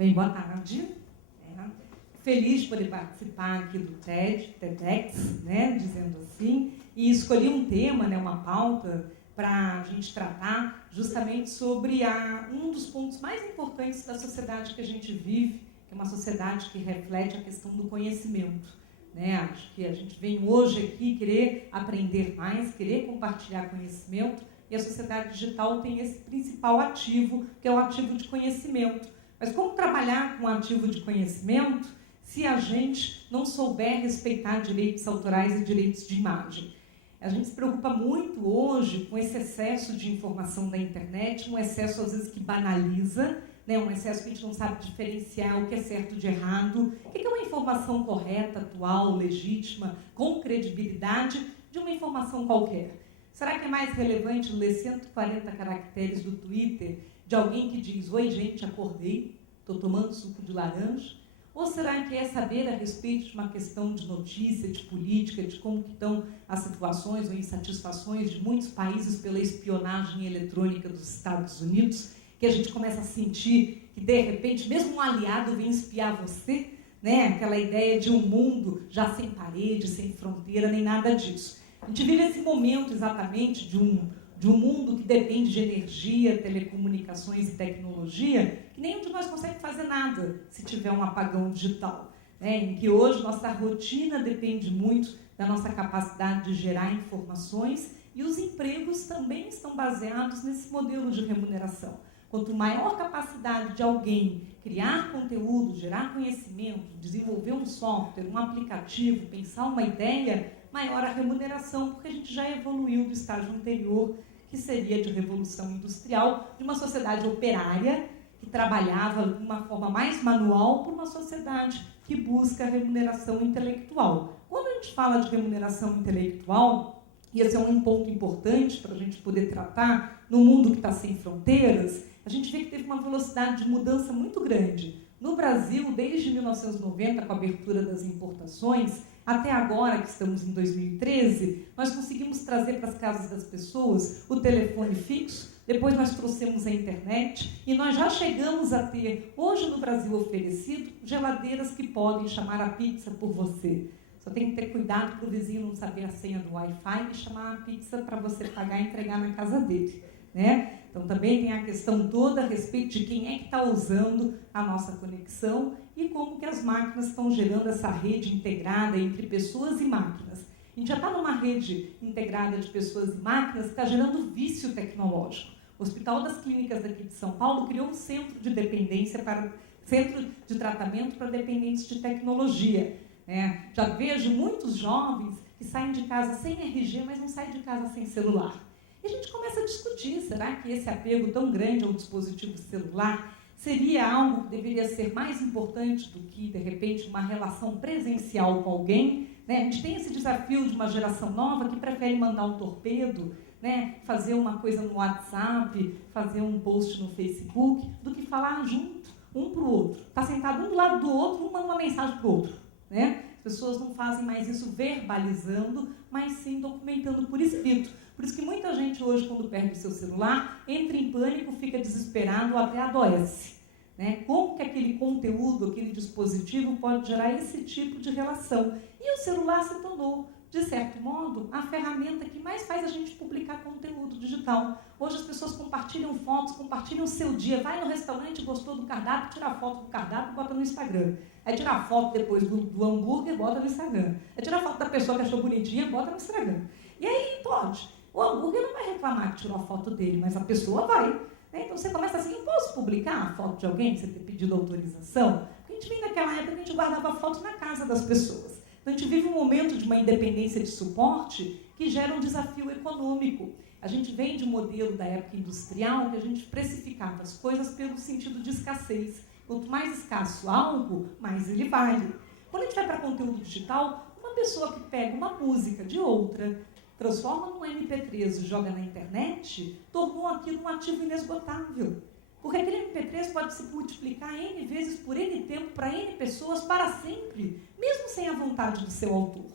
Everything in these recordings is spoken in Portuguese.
Bem, boa tarde. Feliz de poder participar aqui do TEDx, né, dizendo assim, e escolhi um tema, né, uma pauta, para a gente tratar justamente sobre um dos pontos mais importantes da sociedade que a gente vive, que é uma sociedade que reflete a questão do conhecimento. Né? Acho que a gente vem hoje aqui querer aprender mais, querer compartilhar conhecimento, e a sociedade digital tem esse principal ativo, que é o ativo de conhecimento. Mas como trabalhar com o ativo de conhecimento se a gente não souber respeitar direitos autorais e direitos de imagem? A gente se preocupa muito hoje com esse excesso de informação da internet, um excesso às vezes que banaliza, né? Um excesso que a gente não sabe diferenciar o que é certo de errado, o que é uma informação correta, atual, legítima, com credibilidade de uma informação qualquer. Será que é mais relevante ler 140 caracteres do Twitter de alguém que diz: "Oi, gente, acordei, estou tomando suco de laranja"? Ou será que é saber a respeito de uma questão de notícia, de política, de como que estão as situações ou insatisfações de muitos países pela espionagem eletrônica dos Estados Unidos, que a gente começa a sentir que, de repente, mesmo um aliado vem espiar você, né? Aquela ideia de um mundo já sem parede, sem fronteira, nem nada disso. A gente vive esse momento exatamente de um mundo que depende de energia, telecomunicações e tecnologia, que nenhum de nós consegue fazer nada se tiver um apagão digital, né? Em que hoje nossa rotina depende muito da nossa capacidade de gerar informações, e os empregos também estão baseados nesse modelo de remuneração. Quanto maior capacidade de alguém criar conteúdo, gerar conhecimento, desenvolver um software, um aplicativo, pensar uma ideia, maior a remuneração, porque a gente já evoluiu do estágio anterior, que seria de revolução industrial, de uma sociedade operária, que trabalhava de uma forma mais manual, para uma sociedade que busca a remuneração intelectual. Quando a gente fala de remuneração intelectual, e esse é um ponto importante para a gente poder tratar, no mundo que está sem fronteiras, a gente vê que teve uma velocidade de mudança muito grande. No Brasil, desde 1990, com a abertura das importações, até agora, que estamos em 2013, nós conseguimos trazer para as casas das pessoas o telefone fixo, depois nós trouxemos a internet, e nós já chegamos a ter, hoje no Brasil oferecido, geladeiras que podem chamar a pizza por você. Só tem que ter cuidado para o vizinho não saber a senha do Wi-Fi e chamar a pizza para você pagar e entregar na casa dele, né? Então, também tem a questão toda a respeito de quem é que está usando a nossa conexão e como que as máquinas estão gerando essa rede integrada entre pessoas e máquinas. A gente já está numa rede integrada de pessoas e máquinas que está gerando vício tecnológico. O Hospital das Clínicas daqui de São Paulo criou um centro de centro de tratamento para dependentes de tecnologia. Já vejo muitos jovens que saem de casa sem RG, mas não saem de casa sem celular. E a gente começa a discutir, será que esse apego tão grande ao dispositivo celular seria algo que deveria ser mais importante do que, de repente, uma relação presencial com alguém? A gente tem esse desafio de uma geração nova que prefere mandar um torpedo, fazer uma coisa no WhatsApp, fazer um post no Facebook, do que falar junto, um para o outro. Está sentado um do lado do outro, um manda uma mensagem para o outro. As pessoas não fazem mais isso verbalizando, mas sim documentando por escrito. Por isso que muita gente hoje, quando perde o seu celular, entra em pânico, fica desesperado ou até adoece. Como que aquele conteúdo, aquele dispositivo pode gerar esse tipo de relação? E o celular se tornou, de certo modo, a ferramenta que mais faz a gente publicar conteúdo digital. Hoje as pessoas compartilham fotos, compartilham o seu dia, vai no restaurante, gostou do cardápio, tira a foto do cardápio e bota no Instagram. Aí tira a foto depois do hambúrguer, bota no Instagram. Aí tira a foto da pessoa que achou bonitinha, bota no Instagram. E aí pode. O hambúrguer não vai reclamar que tirou a foto dele, mas a pessoa vai. Então você começa assim, eu posso publicar a foto de alguém, você ter pedido autorização? Porque a gente vem daquela época que a gente guardava foto na casa das pessoas. Então a gente vive um momento de uma independência de suporte que gera um desafio econômico. A gente vem de um modelo da época industrial que a gente precificava as coisas pelo sentido de escassez. Quanto mais escasso algo, mais ele vale. Quando a gente vai para conteúdo digital, uma pessoa que pega uma música de outra, transforma num MP3 e joga na internet, tornou aquilo um ativo inesgotável. Porque aquele MP3 pode se multiplicar N vezes por N tempo para N pessoas para sempre, mesmo sem a vontade do seu autor,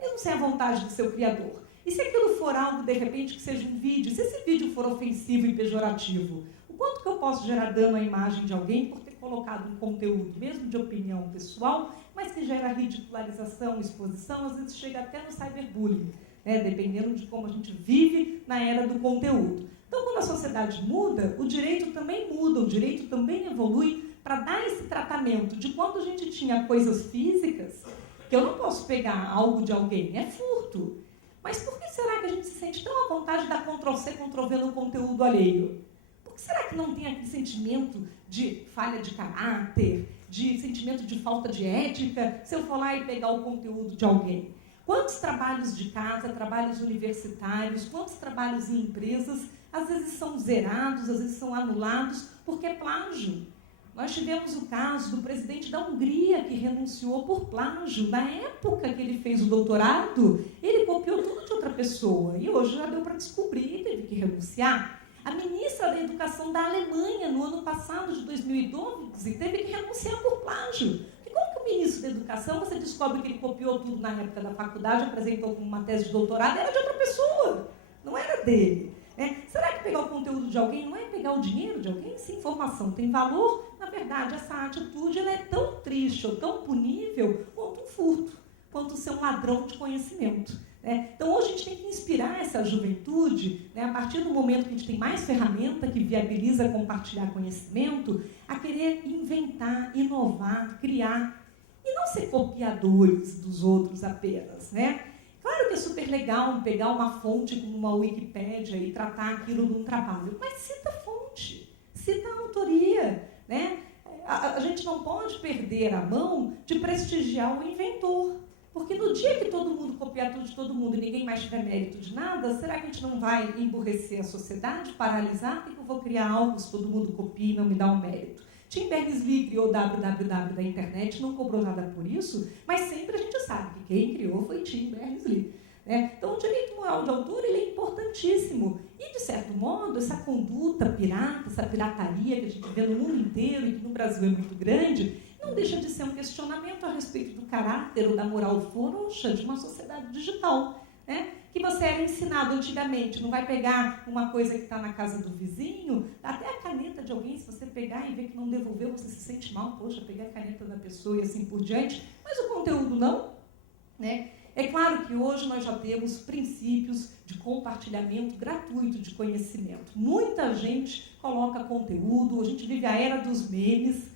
mesmo sem a vontade do seu criador. E se aquilo for algo, de repente, que seja um vídeo, se esse vídeo for ofensivo e pejorativo, o quanto que eu posso gerar dano à imagem de alguém por ter colocado um conteúdo, mesmo de opinião pessoal, mas que gera ridicularização, exposição, às vezes chega até no cyberbullying, né, dependendo de como a gente vive na era do conteúdo. Então, quando a sociedade muda, o direito também muda, o direito também evolui para dar esse tratamento de quando a gente tinha coisas físicas, que eu não posso pegar algo de alguém, é furto. Mas por que será que a gente se sente tão à vontade de dar Ctrl-C, Ctrl-V no conteúdo alheio? Por que será que não tem aquele sentimento de falha de caráter, de sentimento de falta de ética, se eu for lá e pegar o conteúdo de alguém? Quantos trabalhos de casa, trabalhos universitários, quantos trabalhos em empresas, às vezes são zerados, às vezes são anulados, porque é plágio. Nós tivemos o caso do presidente da Hungria, que renunciou por plágio. Na época que ele fez o doutorado, ele copiou tudo de outra pessoa. E hoje já deu para descobrir, teve que renunciar. A ministra da Educação da Alemanha, no ano passado, de 2012, teve que renunciar por plágio. E como que o ministro da Educação, você descobre que ele copiou tudo na época da faculdade, apresentou como uma tese de doutorado, era de outra pessoa, não era dele. Será que pegar o conteúdo de alguém não é pegar o dinheiro de alguém? Se informação tem valor, na verdade, essa atitude ela é tão triste ou tão punível quanto um furto, quanto ser um ladrão de conhecimento. Então, hoje a gente tem que inspirar essa juventude, a partir do momento que a gente tem mais ferramenta que viabiliza compartilhar conhecimento, a querer inventar, inovar, criar, e não ser copiadores dos outros apenas, Claro que é super legal pegar uma fonte como uma Wikipédia e tratar aquilo num trabalho, mas cita a fonte, cita a autoria, A gente não pode perder a mão de prestigiar o inventor, porque no dia que todo mundo copiar tudo de todo mundo e ninguém mais tiver mérito de nada, será que a gente não vai emburrecer a sociedade, paralisar? Por que eu vou criar algo se todo mundo copia e não me dá um mérito? Tim Berners-Lee criou o www da internet, não cobrou nada por isso, mas sempre a gente sabe que quem criou foi Tim Berners-Lee. Então, o direito moral de autor ele é importantíssimo. E, de certo modo, essa conduta pirata, essa pirataria que a gente vê no mundo inteiro e que no Brasil é muito grande, não deixa de ser um questionamento a respeito do caráter ou da moral frouxa de uma sociedade digital. Que você era ensinado antigamente, não vai pegar uma coisa que está na casa do vizinho, até a caneta de alguém, se você pegar e ver que não devolveu, você se sente mal, poxa, peguei a caneta da pessoa e assim por diante, mas o conteúdo não, É claro que hoje nós já temos princípios de compartilhamento gratuito de conhecimento. Muita gente coloca conteúdo, a gente vive a era dos memes,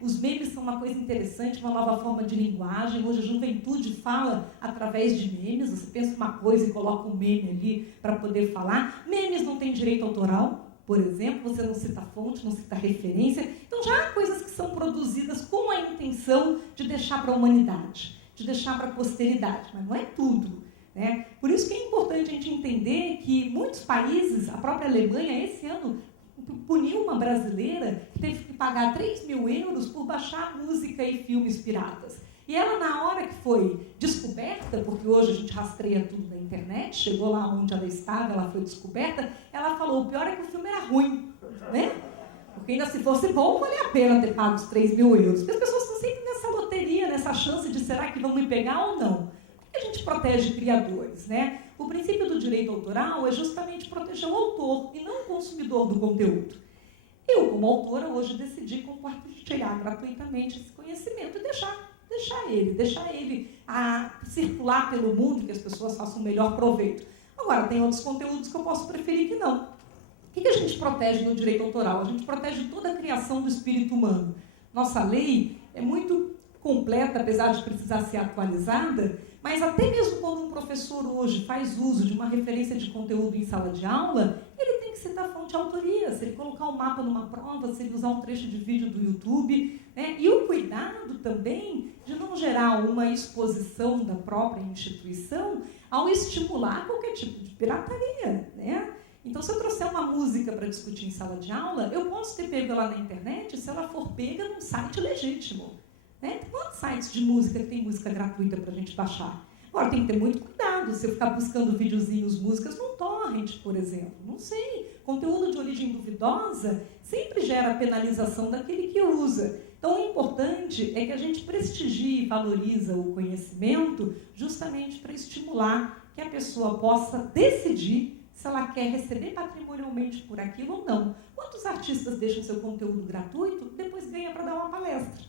Os memes são uma coisa interessante, uma nova forma de linguagem. Hoje a juventude fala através de memes. Você pensa uma coisa e coloca um meme ali para poder falar. Memes não têm direito autoral, por exemplo. Você não cita fonte, não cita referência. Então já há coisas que são produzidas com a intenção de deixar para a humanidade, de deixar para a posteridade, mas não é tudo. Por isso que é importante a gente entender que muitos países, a própria Alemanha, esse ano, puniu uma brasileira que teve que pagar 3.000 euros por baixar música e filmes piratas. E ela, na hora que foi descoberta, porque hoje a gente rastreia tudo na internet, chegou lá onde ela estava, ela foi descoberta, ela falou, o pior é que o filme era ruim, Porque ainda se fosse bom, valia a pena ter pago os 3.000 euros. Porque as pessoas estão sempre nessa loteria, nessa chance de será que vão me pegar ou não. Por que a gente protege criadores, O princípio do direito autoral é justamente proteger o autor e não o consumidor do conteúdo. Eu, como autora, hoje decidi compartilhar gratuitamente esse conhecimento e deixar ele circular pelo mundo, que as pessoas façam o melhor proveito. Agora, tem outros conteúdos que eu posso preferir que não. O que a gente protege no direito autoral? A gente protege toda a criação do espírito humano. Nossa lei é muito completa, apesar de precisar ser atualizada, mas até mesmo quando um professor hoje faz uso de uma referência de conteúdo em sala de aula, ele tem que citar a fonte de autoria, se ele colocar um mapa numa prova, se ele usar um trecho de vídeo do YouTube, E o cuidado também de não gerar uma exposição da própria instituição ao estimular qualquer tipo de pirataria, Então, se eu trouxer uma música para discutir em sala de aula, eu posso ter pego ela na internet se ela for pega num site legítimo. Tem quantos sites de música que tem música gratuita para a gente baixar? Agora, tem que ter muito cuidado. Se eu ficar buscando videozinhos, músicas num torrent, por exemplo. Não sei. Conteúdo de origem duvidosa sempre gera penalização daquele que usa. Então, o importante é que a gente prestigie e valoriza o conhecimento justamente para estimular que a pessoa possa decidir se ela quer receber patrimonialmente por aquilo ou não. Quantos artistas deixam seu conteúdo gratuito e depois ganha para dar uma palestra?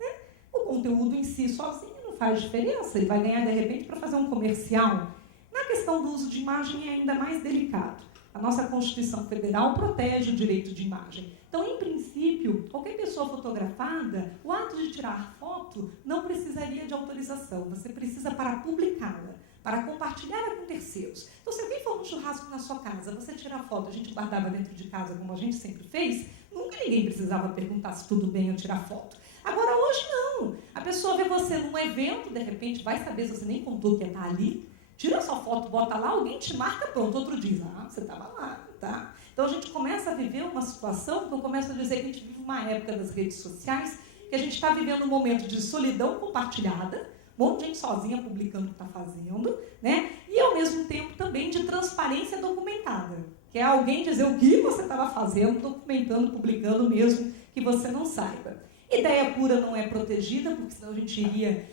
Né? O conteúdo em si sozinho não faz diferença, ele vai ganhar de repente para fazer um comercial. Na questão do uso de imagem é ainda mais delicado. A nossa Constituição Federal protege o direito de imagem. Então, em princípio, qualquer pessoa fotografada, o ato de tirar foto não precisaria de autorização, você precisa para publicá-la, para compartilhar com terceiros. Então, se alguém for um churrasco na sua casa, você tira a foto, a gente guardava dentro de casa, como a gente sempre fez, nunca ninguém precisava perguntar se tudo bem ou tirar foto. Agora, hoje não. A pessoa vê você num evento, de repente, vai saber se você nem contou que ia estar ali, tira a sua foto, bota lá, alguém te marca, pronto, outro diz, você estava lá, tá? Então, a gente começa a viver uma situação que eu começo a dizer que a gente vive uma época das redes sociais, que a gente está vivendo um momento de solidão compartilhada, um monte de gente sozinha publicando o que está fazendo, né? E, ao mesmo tempo, também de transparência documentada, que é alguém dizer o que você estava fazendo, documentando, publicando mesmo, que você não saiba. Ideia pura não é protegida, porque senão a gente iria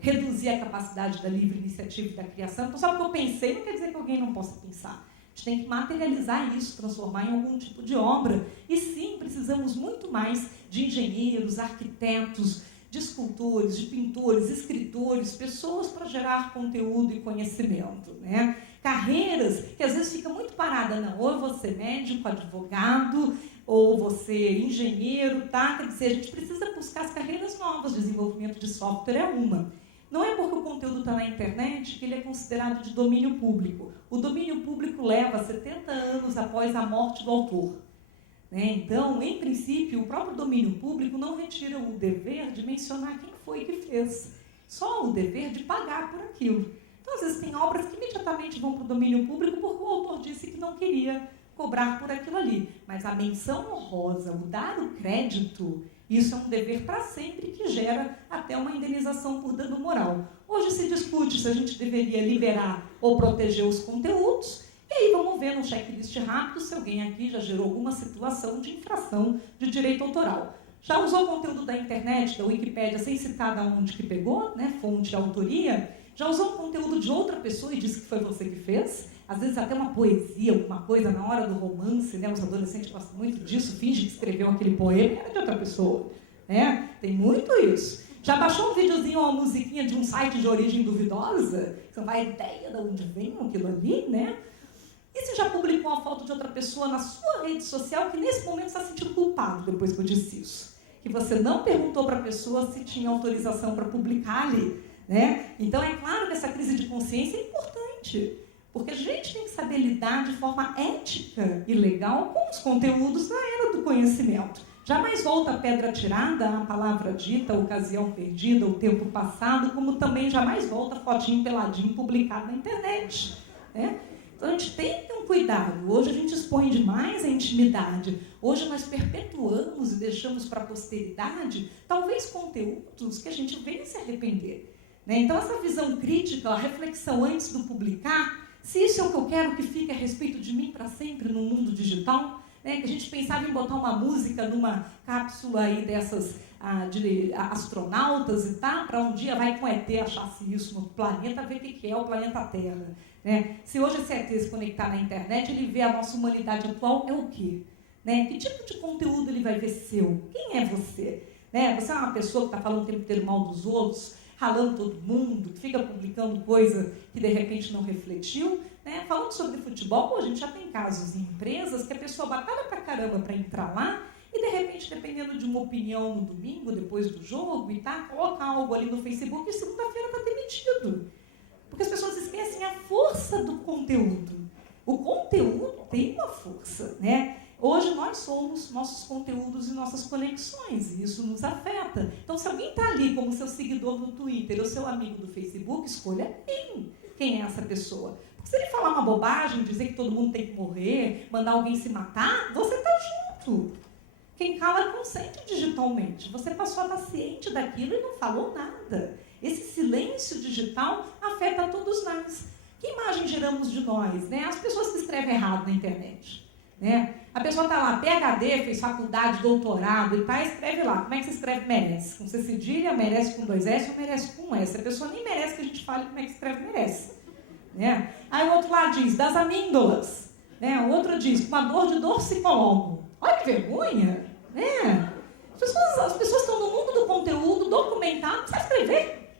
reduzir a capacidade da livre iniciativa e da criação. Então, só porque eu pensei não quer dizer que alguém não possa pensar. A gente tem que materializar isso, transformar em algum tipo de obra. E sim, precisamos muito mais de engenheiros, arquitetos, de escultores, de pintores, escritores, pessoas para gerar conteúdo e conhecimento, né? Carreiras que às vezes fica muito parada, não, ou você médico, advogado, ou você engenheiro, tá? Quer dizer, a gente precisa buscar as carreiras novas, desenvolvimento de software é uma. Não é porque o conteúdo está na internet que ele é considerado de domínio público. O domínio público leva 70 anos após a morte do autor. Né? Então, em princípio, o próprio domínio público não retira o dever de mencionar quem foi que fez. Só o dever de pagar por aquilo. Então, às vezes, tem obras que imediatamente vão para o domínio público porque o autor disse que não queria cobrar por aquilo ali. Mas a menção honrosa, o dar o crédito, isso é um dever para sempre que gera até uma indenização por dano moral. Hoje se discute se a gente deveria liberar ou proteger os conteúdos, e aí vamos ver no checklist rápido se alguém aqui já gerou alguma situação de infração de direito autoral. Já usou conteúdo da internet, da Wikipédia, sem citar de onde que pegou, né, fonte, autoria? Já usou conteúdo de outra pessoa e disse que foi você que fez? Às vezes até uma poesia, alguma coisa na hora do romance, né? Os adolescentes gostam muito disso, finge que escreveu aquele poema, era de outra pessoa. Né? Tem muito isso. Já baixou um videozinho ou uma musiquinha de um site de origem duvidosa? Você não vai ideia de onde vem aquilo ali, né? E você já publicou uma foto de outra pessoa na sua rede social que nesse momento está se sentindo culpado depois que eu disse isso? Que você não perguntou para a pessoa se tinha autorização para publicar ali. Né? Então é claro que essa crise de consciência é importante. Porque a gente tem que saber lidar de forma ética e legal com os conteúdos da era do conhecimento. Jamais volta a pedra tirada, a palavra dita, a ocasião perdida, o tempo passado, como também jamais volta a fotinho peladinho publicado na internet. Né? Então a gente tem que ter um cuidado. Hoje a gente expõe demais a intimidade. Hoje nós perpetuamos e deixamos para a posteridade, talvez conteúdos que a gente venha se arrepender. Né? Então essa visão crítica, a reflexão antes do publicar, se isso é o que eu quero que fique a respeito de mim para sempre no mundo digital, né? Que a gente pensava em botar uma música numa cápsula aí dessas de astronautas e tal, para um dia vai com ET achasse isso no planeta, ver o que é o planeta Terra. Né? Se hoje esse ET se conectar na internet, ele vê a nossa humanidade atual, é o quê? Né? Que tipo de conteúdo ele vai ver seu? Quem é você? Né? Você é uma pessoa que está falando o tempo inteiro mal dos outros, ralando todo mundo, que fica publicando coisa que de repente não refletiu, né? Falando sobre futebol, a gente já tem casos em empresas que a pessoa batalha pra caramba para entrar lá e de repente, dependendo de uma opinião no domingo, depois do jogo e tá, coloca algo ali no Facebook e segunda-feira está demitido. Porque as pessoas esquecem a força do conteúdo. O conteúdo tem uma força, né? Hoje nós somos nossos conteúdos e nossas conexões, e isso nos afeta. Então, se alguém está ali como seu seguidor no Twitter ou seu amigo do Facebook, escolha bem quem é essa pessoa. Porque se ele falar uma bobagem, dizer que todo mundo tem que morrer, mandar alguém se matar, você está junto. Quem cala consente digitalmente. Você passou a estar ciente daquilo e não falou nada. Esse silêncio digital afeta todos nós. Que imagem geramos de nós? Né? As pessoas que escrevem errado na internet. Né? A pessoa está lá, PhD, fez faculdade, doutorado e tal, escreve lá. Como é que você escreve merece? Com C cedilha, merece com 2 S ou merece com um S? A pessoa nem merece que a gente fale como é que escreve merece. né? Aí o outro lá diz, das amíndolas, né? O outro diz, com a dor de dorcicolomo. Olha que vergonha, né? As pessoas estão no mundo do conteúdo documentado, não sabe escrever.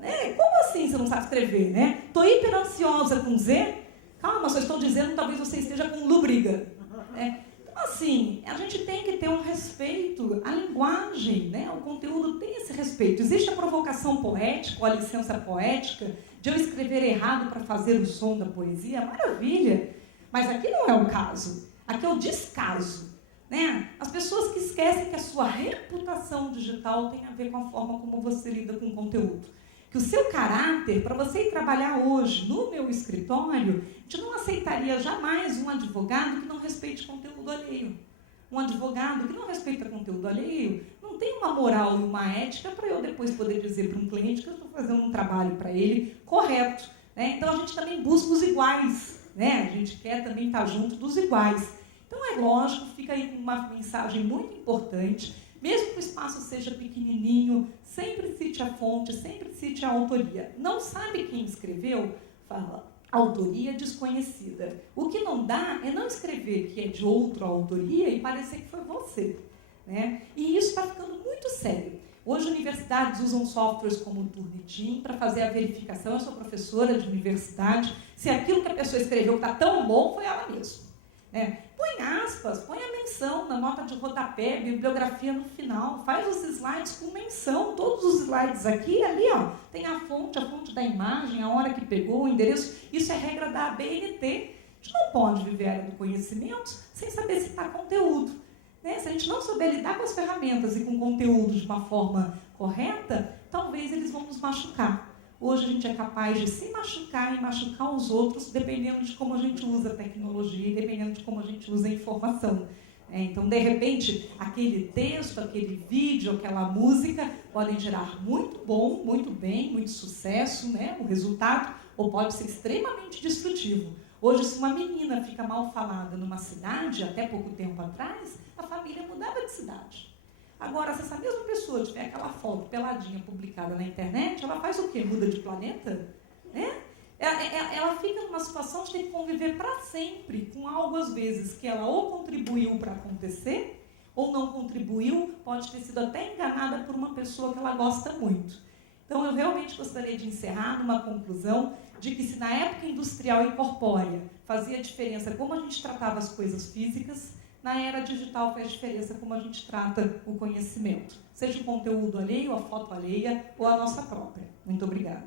Né? Como assim você não sabe escrever, né? Estou hiper ansiosa com Z. Calma, só estou dizendo, talvez você esteja com lubriga. Né? Então, assim, a gente tem que ter um respeito à linguagem, né? O conteúdo tem esse respeito. Existe a provocação poética, ou a licença poética, de eu escrever errado para fazer o som da poesia. Maravilha! Mas aqui não é o caso. Aqui é o descaso. Né? As pessoas que esquecem que a sua reputação digital tem a ver com a forma como você lida com o conteúdo. Que o seu caráter, para você ir trabalhar hoje no meu escritório, a gente não aceitaria jamais um advogado que não respeite conteúdo alheio. Um advogado que não respeita conteúdo alheio não tem uma moral e uma ética para eu depois poder dizer para um cliente que eu estou fazendo um trabalho para ele correto. Né? Então a gente também busca os iguais. Né? A gente quer também estar junto dos iguais. Então é lógico, fica aí com uma mensagem muito importante. Mesmo que o espaço seja pequenininho, sempre cite a fonte, sempre cite a autoria. Não sabe quem escreveu? Fala, autoria desconhecida. O que não dá é não escrever que é de outra autoria e parecer que foi você. Né? E isso está ficando muito sério. Hoje, universidades usam softwares como o Turnitin para fazer a verificação. Eu sou professora de universidade. Se aquilo que a pessoa escreveu está tão bom, foi ela mesma. Põe aspas, põe a menção na nota de rodapé, bibliografia no final, faz os slides com menção, todos os slides aqui, ali, ó, tem a fonte da imagem, a hora que pegou, o endereço, isso é regra da ABNT. A gente não pode viver a área do conhecimento sem saber citar conteúdo. Né? Se a gente não souber lidar com as ferramentas e com o conteúdo de uma forma correta, talvez eles vão nos machucar. Hoje a gente é capaz de se machucar e machucar os outros, dependendo de como a gente usa a tecnologia e dependendo de como a gente usa a informação. Então, de repente, aquele texto, aquele vídeo, aquela música podem gerar muito bom, muito bem, muito sucesso, né, o resultado, ou pode ser extremamente destrutivo. Hoje, se uma menina fica mal falada numa cidade, até pouco tempo atrás, a família mudava de cidade. Agora, se essa mesma pessoa tiver aquela foto peladinha publicada na internet, ela faz o quê? Muda de planeta? Né? Ela fica numa situação de ter que conviver para sempre com algo, às vezes, que ela ou contribuiu para acontecer, ou não contribuiu, pode ter sido até enganada por uma pessoa que ela gosta muito. Então, eu realmente gostaria de encerrar numa conclusão de que se na época industrial e corpórea fazia diferença como a gente tratava as coisas físicas, na era digital faz diferença como a gente trata o conhecimento. Seja o conteúdo alheio, a foto alheia ou a nossa própria. Muito obrigada.